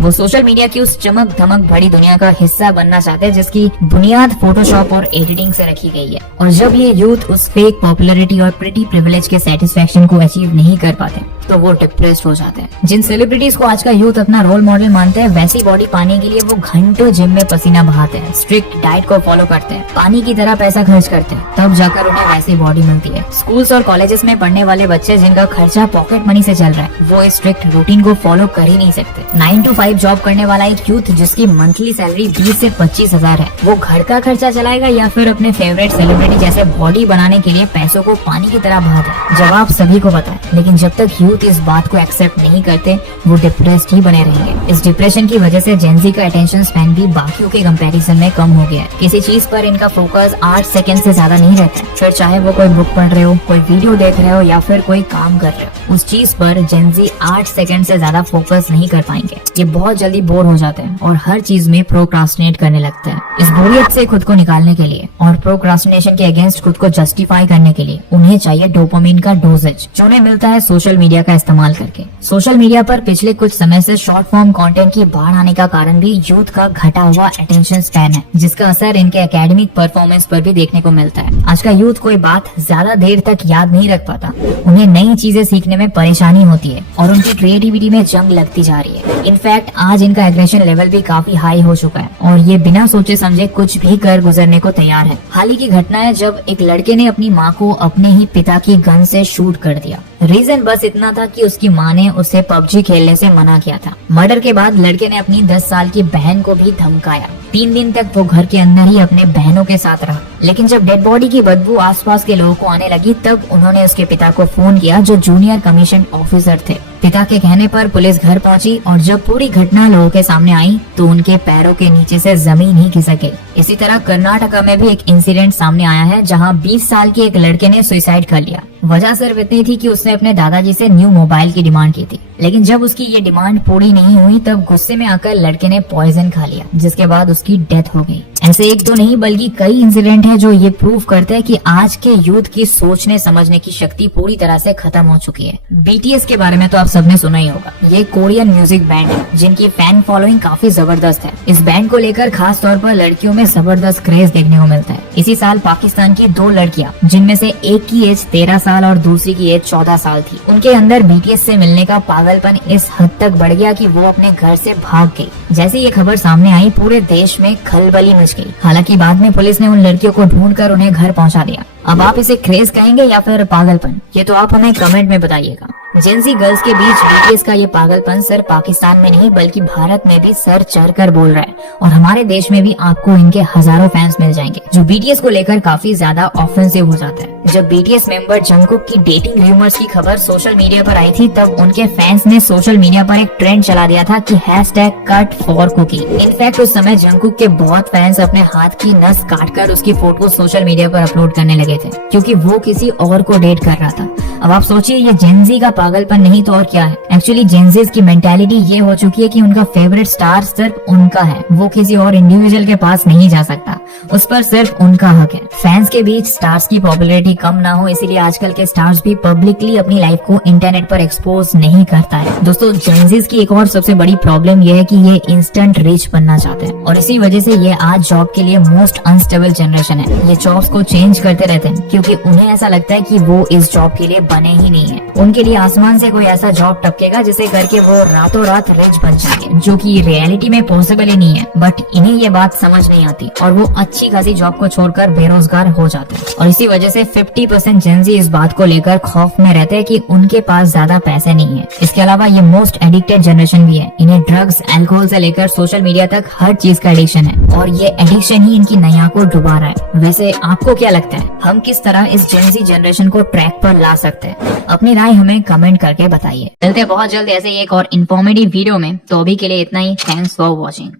वो social media की उस चमक धमक भरी दुनिया का हिस्सा बनना चाहते हैं जिसकी बुनियाद फोटोशॉप और एडिटिंग से रखी गई है। और जब ये यूथ उस फेक पॉपुलैरिटी और प्रिटी प्रिविलेज के सेटिस्फेक्शन को अचीव नहीं कर पाते तो वो डिप्रेस्ड हो जाते हैं। जिन सेलिब्रिटीज को आज का यूथ अपना रोल मॉडल मानते हैं, वैसी बॉडी पाने के लिए वो घंटों जिम में पसीना बहाते हैं, स्ट्रिक्ट डाइट को फॉलो करते हैं, पानी की तरह पैसा खर्च करते हैं, तब जाकर उन्हें वैसी बॉडी मिलती है। स्कूल्स और कॉलेजेस में पढ़ने वाले बच्चे जिनका खर्चा पॉकेट मनी से चल रहा है, वो इस स्ट्रिक्ट रूटीन को फॉलो कर ही नहीं सकते। 9 to 5 जॉब करने वाला एक यूथ जिसकी मंथली सैलरी 20 से 25 हजार है, वो घर का खर्चा चलाएगा या फिर अपने फेवरेट सेलिब्रिटी जैसे बॉडी बनाने के लिए पैसों को पानी की तरह बहाएगा? जवाब सभी को पता है, लेकिन जब तक यूथ इस बात को एक्सेप्ट नहीं करते वो डिप्रेस्ड ही बने रहेंगे। इस डिप्रेशन की वजह से जेनजी का अटेंशन स्पैन भी बाकियों के कंपैरिजन में कम हो गया है। किसी चीज पर इनका फोकस 8 सेकंड से ज्यादा नहीं रहता, फिर चाहे वो कोई बुक पढ़ रहे हो, कोई वीडियो देख रहे हो या फिर कोई काम कर रहे हो, उस चीज पर जेनजी 8 सेकंड से ज्यादा फोकस नहीं कर पाएंगे। ये बहुत जल्दी बोर हो जाते हैं और हर चीज में प्रोक्रास्टिनेट करने लगते हैं। इस बोरियत से खुद को निकालने के लिए और प्रोक्रास्टिनेशन के अगेंस्ट खुद को जस्टिफाई करने के लिए उन्हें चाहिए डोपामिन का डोजेज, जो उन्हें मिलता है सोशल मीडिया का इस्तेमाल करके। सोशल मीडिया पर पिछले कुछ समय से शॉर्ट फॉर्म कंटेंट की बाढ़ आने का कारण भी यूथ का घटा हुआ अटेंशन स्पैन है, जिसका असर इनके एकेडमिक परफॉर्मेंस पर भी देखने को मिलता है। आज का यूथ कोई बात ज्यादा देर तक याद नहीं रख पाता, उन्हें नई चीजें सीखने में परेशानी होती है और उनकी क्रिएटिविटी में जंग लगती जा रही है। इनफैक्ट आज इनका एग्रेशन लेवल भी काफी हाई हो चुका है और ये बिना सोचे समझे कुछ भी कर गुजरने को तैयार है। हाल ही की घटना है जब एक लड़के ने अपनी माँ को अपने ही पिता की गन से शूट कर दिया। रीजन बस इतना था कि उसकी माँ ने उसे पबजी खेलने से मना किया था। मर्डर के बाद लड़के ने अपनी 10 साल की बहन को भी धमकाया। 3 दिन तक वो घर के अंदर ही अपने बहनों के साथ रहा, लेकिन जब डेड बॉडी की बदबू आसपास के लोगों को आने लगी तब उन्होंने उसके पिता को फोन किया, जो जूनियर कमीशन ऑफिसर थे। पिता के कहने पर पुलिस घर पहुंची और जब पूरी घटना लोगों के सामने आई तो उनके पैरों के नीचे से जमीन ही खिसक गई। इसी तरह कर्नाटका में भी एक इंसिडेंट सामने आया है जहां 20 साल के एक लड़के ने सुसाइड कर लिया। वजह सिर्फ इतनी थी कि उसने अपने दादाजी से न्यू मोबाइल की डिमांड की थी, लेकिन जब उसकी ये डिमांड पूरी नहीं हुई तब गुस्से में आकर लड़के ने पॉइजन खा लिया, जिसके बाद उसकी डेथ हो गई। ऐसे एक तो नहीं बल्कि कई इंसिडेंट हैं जो ये प्रूव करते हैं कि आज के यूथ की सोचने समझने की शक्ति पूरी तरह से खत्म हो चुकी है। बीटीएस के बारे में तो आप सबने सुना ही होगा। ये कोरियन म्यूजिक बैंड है जिनकी फैन फॉलोइंग काफी जबरदस्त है। इस बैंड को लेकर खास तौर पर लड़कियों में जबरदस्त क्रेज देखने को मिलता है। इसी साल पाकिस्तान की 2 लड़कियां, जिनमें से एक की एज 13 साल और दूसरी की एज 14 साल थी, उनके अंदर बीटीएस से मिलने का पागलपन इस हद तक बढ़ गया कि वो अपने घर से भाग गई। जैसे ये खबर सामने आई पूरे देश में खलबली मच गई। हालांकि बाद में पुलिस ने उन लड़कियों को ढूंढकर उन्हें घर पहुंचा दिया। अब आप इसे क्रेज कहेंगे या फिर पागलपन, ये तो आप हमें कमेंट में बताइएगा। जेंजी गर्ल्स के बीच बीटीएस का ये पागलपन सिर्फ पाकिस्तान में नहीं बल्कि भारत में भी सर चढ़कर बोल रहा है और हमारे देश में भी आपको इनके हजारों फैंस मिल जाएंगे जो बीटीएस को लेकर काफी ज्यादा ऑफेंसिव हो जाता है। जब बीटीएस मेंबर जंगकुक की डेटिंग र्यूमर्स की खबर सोशल मीडिया पर आई थी तब उनके फैंस ने सोशल मीडिया पर एक ट्रेंड चला दिया था कि #CutForCookie। इनफैक्ट उस समय जंगकुक के बहुत फैंस अपने हाथ की नस काटकर उसकी फोटो सोशल मीडिया पर अपलोड करने लगे थे क्योंकि वो किसी और को डेट कर रहा था। अब आप सोचिए ये जेंजी का पागलपन नहीं तो और क्या है। एक्चुअली जेंजीज की मेंटालिटी ये हो चुकी है कि उनका फेवरेट स्टार सिर्फ उनका है, वो किसी और इंडिविजुअल के पास नहीं जा सकता, उस पर सिर्फ उनका हक है। फैंस के बीच स्टार्स की पॉपुलैरिटी कम ना हो इसीलिए आजकल के स्टार्स भी पब्लिकली अपनी लाइफ को इंटरनेट पर एक्सपोज नहीं करता है। दोस्तों जेंजीज की एक और सबसे बड़ी प्रॉब्लम ये है कि ये इंस्टेंट रिच बनना चाहते हैं और इसी वजह से ये आज जॉब के लिए मोस्ट अनस्टेबल जनरेशन है। ये जॉब्स को चेंज करते रहते हैं क्योंकि उन्हें ऐसा लगता है कि वो इस जॉब के लिए बने ही नहीं है। उनके लिए आसमान से कोई ऐसा जॉब टपकेगा जिसे करके वो रातों रात रिच बन जाएंगे, जो कि रियलिटी में पॉसिबल ही नहीं है। बट इन्हें ये बात समझ नहीं आती और वो अच्छी खासी जॉब को छोड़कर बेरोजगार हो जाते हैं और इसी वजह से 50% जेंजी इस बात को लेकर खौफ में रहते हैं कि उनके पास ज्यादा पैसे नहीं है। इसके अलावा ये मोस्ट एडिक्टेड जनरेशन भी है। इन्हें ड्रग्स, अल्कोहल से लेकर सोशल मीडिया तक हर चीज का एडिक्शन है और ये एडिक्शन ही इनकी नैया को डुबा रहा है। वैसे आपको क्या लगता है, हम किस तरह इस जेंजी जनरेशन को ट्रैक पर ला सकते हैं? अपनी राय हमें कमेंट करके बताइए। मिलते हैं बहुत जल्द ऐसे एक और इन्फॉर्मेटिव वीडियो में, तो अभी के लिए इतना ही। Thanks for watching.